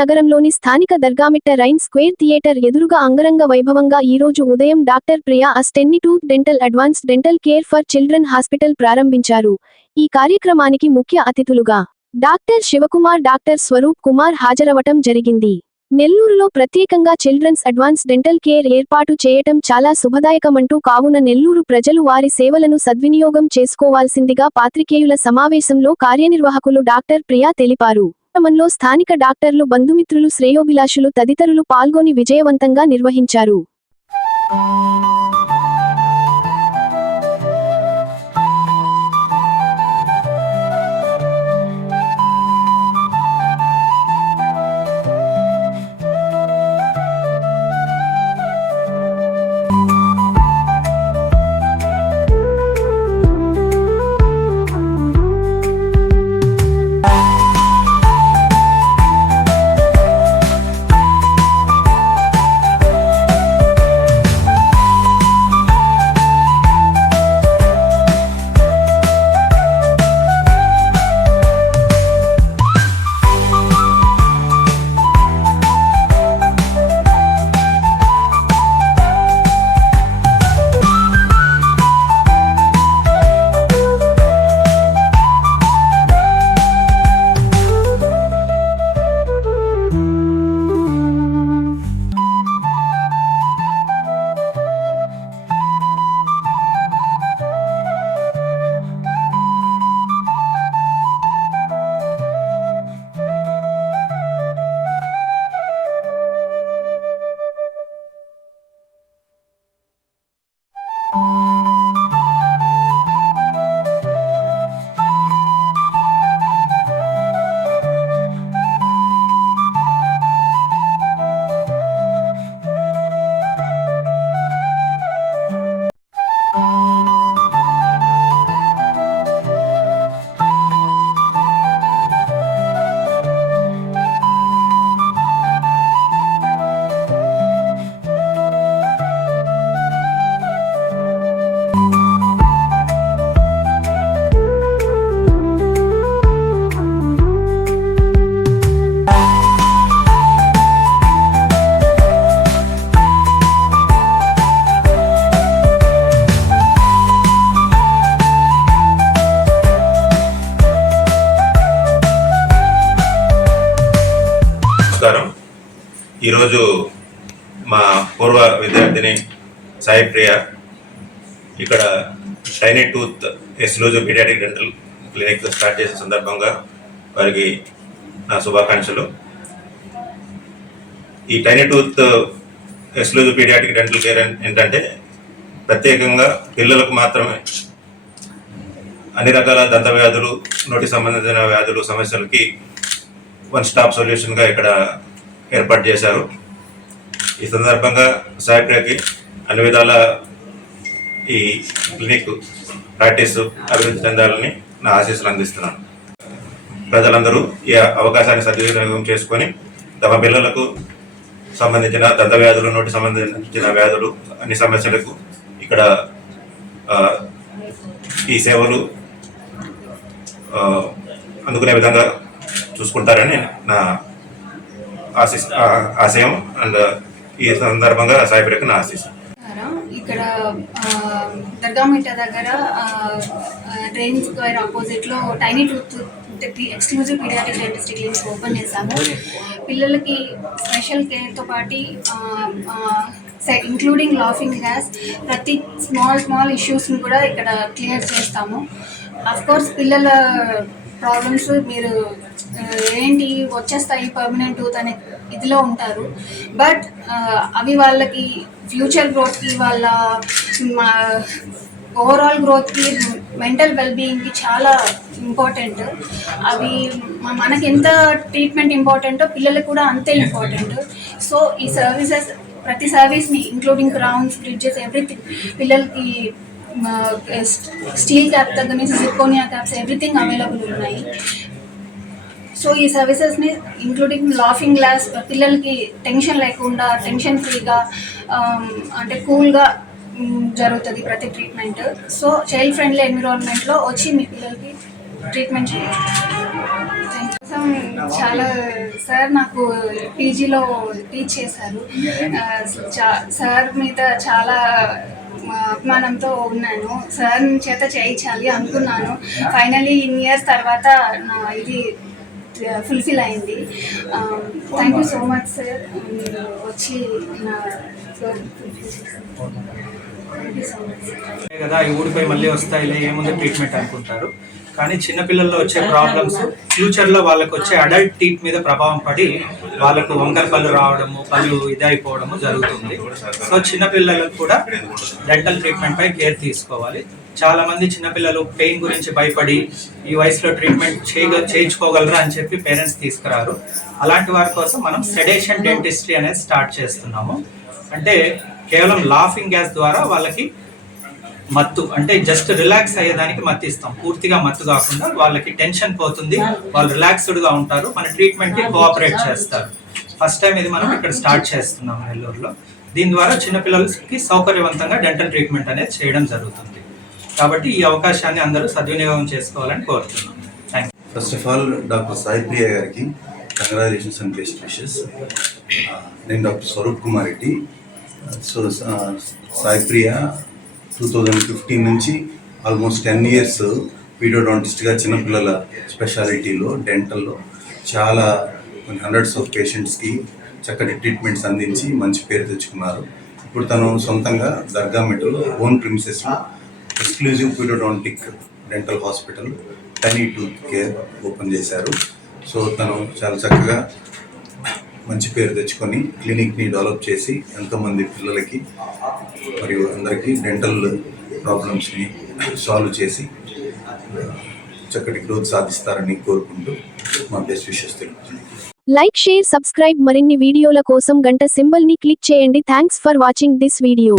నగరంలోని స్థానిక Dargamitta rain square theatre ఎదురుగా అంగరంగ వైభవంగా ఈరోజు ఉదయం డాక్టర్ ప్రియా అస్టెన్నిటూత్ dental advanced dental care for children hospital ప్రారంభించారు. ఈ కార్యక్రమానికి ముఖ్య అతిథులుగా డాక్టర్ శివకుమార్, డాక్టర్ స్వరూప్ కుమార్ హాజరవటం జరిగింది. నెల్లూరులో ప్రత్యేకంగా చిల్డ్రన్స్ అడ్వాన్స్ డెంటల్ కేర్ ఏర్పాటు చేయటం చాలా శుభదాయకమంటూ కావున నెల్లూరు ప్రజలు వారి సేవలను సద్వినియోగం చేసుకోవాల్సిందిగా పాత్రికేయుల సమావేశంలో కార్యనిర్వాహకులు డాక్టర్ ప్రియా తెలిపారు. కార్యక్రమంలో స్థానిక డాక్టర్లు, బంధుమిత్రులు, శ్రేయోభిలాషులు తదితరులు పాల్గొని విజయవంతంగా నిర్వహించారు. ఈరోజు మా పూర్వ విద్యార్థిని సాయి ప్రియ ఇక్కడ tiny tooth exclusive paediatric dental clinic start చేసిన సందర్భంగా వారికి నా శుభాకాంక్షలు. ఈ tiny tooth exclusive paediatric dental care ఏంటంటే ప్రత్యేకంగా పిల్లలకు మాత్రమే అన్ని రకాల దంత వ్యాధులు, నోటి సంబంధించిన వ్యాధులు సమస్యలకి వన్ స్టాప్ సొల్యూషన్గా ఇక్కడ ఏర్పాటు చేశారు. ఈ సందర్భంగా సాయి ప్రియకి అన్ని విధాల ఈ క్లినిక్ ప్రాక్టీస్ అభివృద్ధి చెందాలని నా ఆశీస్సులు అందిస్తున్నాను. ప్రజలందరూ ఈ అవకాశాన్ని సద్వినియోగం చేసుకొని తమ పిల్లలకు సంబంధించిన దంత వ్యాధులు, నోటి సంబంధించిన వ్యాధులు, అన్ని సమస్యలకు ఇక్కడ ఈ సేవలు అందుకునే విధంగా చూసుకుంటారని నా ఆశయం. అండ్ ఈ సందర్భంగా సాయి ప్రియకి నా ఆశీస్సు. ఇక్కడ దర్గామిట్ట దగ్గర ట్రైన్ స్క్వేర్ ఆపోజిట్లో tiny tooth exclusive paediatric dentist clinics open చేశాము. పిల్లలకి స్పెషల్ కేర్తో పాటు ఇంక్లూడింగ్ లాఫింగ్ గ్యాస్, ప్రతి స్మాల్ ఇష్యూస్ని కూడా ఇక్కడ క్లియర్ చేస్తాము. అఫ్కోర్స్ పిల్లల ప్రాబ్లమ్స్ మీరు ఏంటి వచ్చేస్తాయి పర్మనెంట్ టూత్ అనే ఇదిలో ఉంటారు. బట్ అవి వాళ్ళకి ఫ్యూచర్ గ్రోత్కి, వాళ్ళ ఓవరాల్ గ్రోత్కి, మెంటల్ వెల్బీయింగ్కి చాలా ఇంపార్టెంట్. అవి మనకి ఎంత ట్రీట్మెంట్ ఇంపార్టెంటో పిల్లలకు కూడా అంతే ఇంపార్టెంట్. సో ఈ సర్వీసెస్, ప్రతి సర్వీస్ని ఇంక్లూడింగ్ క్రౌన్స్, బ్రిడ్జెస్, ఎవ్రీథింగ్, పిల్లలకి స్టీల్ క్యాప్ దగ్గర నుంచి జిర్కోనియా క్యాప్స్ ఎవ్రీథింగ్ అవైలబుల్ ఉన్నాయి. సో ఈ సర్వీసెస్ని ఇంక్లూడింగ్ లాఫింగ్ గ్లాస్, పిల్లలకి టెన్షన్ లేకుండా, టెన్షన్ ఫ్రీగా, అంటే కూల్గా జరుగుతుంది ప్రతి ట్రీట్మెంట్. సో చైల్డ్ ఫ్రెండ్లీ ఎన్విరాన్మెంట్లో వచ్చి మీ పిల్లలకి ట్రీట్మెంట్ చేయొచ్చు. చాలా సార్ నాకు పీజీలో టీచ్ చేశారు. సార్ మీద చాలా అభిమానంతో ఉన్నాను. సార్ చేత చేయించాలి అనుకున్నాను. ఫైనలీ ఇన్ ఇయర్స్ తర్వాత నా ఇది ఫుల్ఫిల్ అయింది. Thank you so much sir, మీరు వచ్చి నా కదా ఈ ఊడిపోయి మళ్ళీ వస్తాయిలే ఏముంది ట్రీట్మెంట్ అనుకుంటారు. కానీ చిన్నపిల్లల్లో వచ్చే ప్రాబ్లమ్స్ ఫ్యూచర్లో వాళ్ళకు వచ్చే అడల్ట్ టీత్ మీద ప్రభావం పడి వాళ్ళకు వంకర పళ్ళు రావడము, పళ్ళు ఇదైపోవడము జరుగుతుంది. సో చిన్నపిల్లలకు కూడా డెంటల్ ట్రీట్మెంట్ పై కేర్ తీసుకోవాలి. చాలా మంది చిన్నపిల్లలు పెయిన్ గురించి భయపడి ఈ వయసులో ట్రీట్మెంట్ చేయించుకోగలరా అని చెప్పి పేరెంట్స్ తీసుకురారు. అలాంటి వారి కోసం మనం సెడేషన్ డెంటిస్ట్రీ అనేది స్టార్ట్ చేస్తున్నాము. అంటే కేవలం లాఫింగ్ గ్యాస్ ద్వారా వాళ్ళకి మత్తు, అంటే జస్ట్ రిలాక్స్ అయ్యేదానికి మత్తు ఇస్తాం. పూర్తిగా మత్తు కాకుండా వాళ్ళకి టెన్షన్ పోతుంది, వాళ్ళు రిలాక్స్డ్గా ఉంటారు, మన ట్రీట్మెంట్కి కోఆపరేట్ చేస్తారు. ఫస్ట్ టైం ఇది మనం ఇక్కడ స్టార్ట్ చేస్తున్నాం నెల్లూరులో. దీని ద్వారా చిన్నపిల్లలకి సౌకర్యవంతంగా డెంటల్ ట్రీట్మెంట్ అనేది చేయడం జరుగుతుంది. కాబట్టి ఈ అవకాశాన్ని అందరూ సద్వినియోగం చేసుకోవాలని కోరుతున్నాం. Thank you. First of all doctor Sai Priya గారికి కంగ్రాచులేషన్స్ అండ్ బెస్ట్ విషెస్. నేను డాక్టర్ స్వరూప్ కుమార్ రెడ్డి. సో సాయి ప్రియ 2015 నుంచి ఆల్మోస్ట్ 10 years పీడియోడాంటిస్ట్గా చిన్నపిల్లల స్పెషాలిటీలో డెంటల్లో చాలా కొన్ని హండ్రెడ్స్ ఆఫ్ పేషెంట్స్కి చక్కటి ట్రీట్మెంట్స్ అందించి మంచి పేరు తెచ్చుకున్నారు. ఇప్పుడు తను సొంతంగా దర్గామెట్లో ఓన్ ప్రిమిసెస్లో exclusive pedodontic dental hospital tiny tooth care open చేశారు. సో తను చాలా చక్కగా మంచి పేరు తెచ్చుకొని క్లినిక్ని డెవలప్ చేసి ఎంతోమంది పిల్లలకి మరియు అందరికీ డెంటల్ ప్రాబ్లమ్స్ని సాల్వ్ చేసి చక్కటి గ్రోత్ సాధిస్తారని కోరుకుంటూ మా బెస్ట్ విషెస్ తెలుపుతుంది. Like, share, subscribe. మరిన్ని వీడియోల కోసం గంట సింబల్ ని క్లిక్ చేయండి. Thanks for watching this video.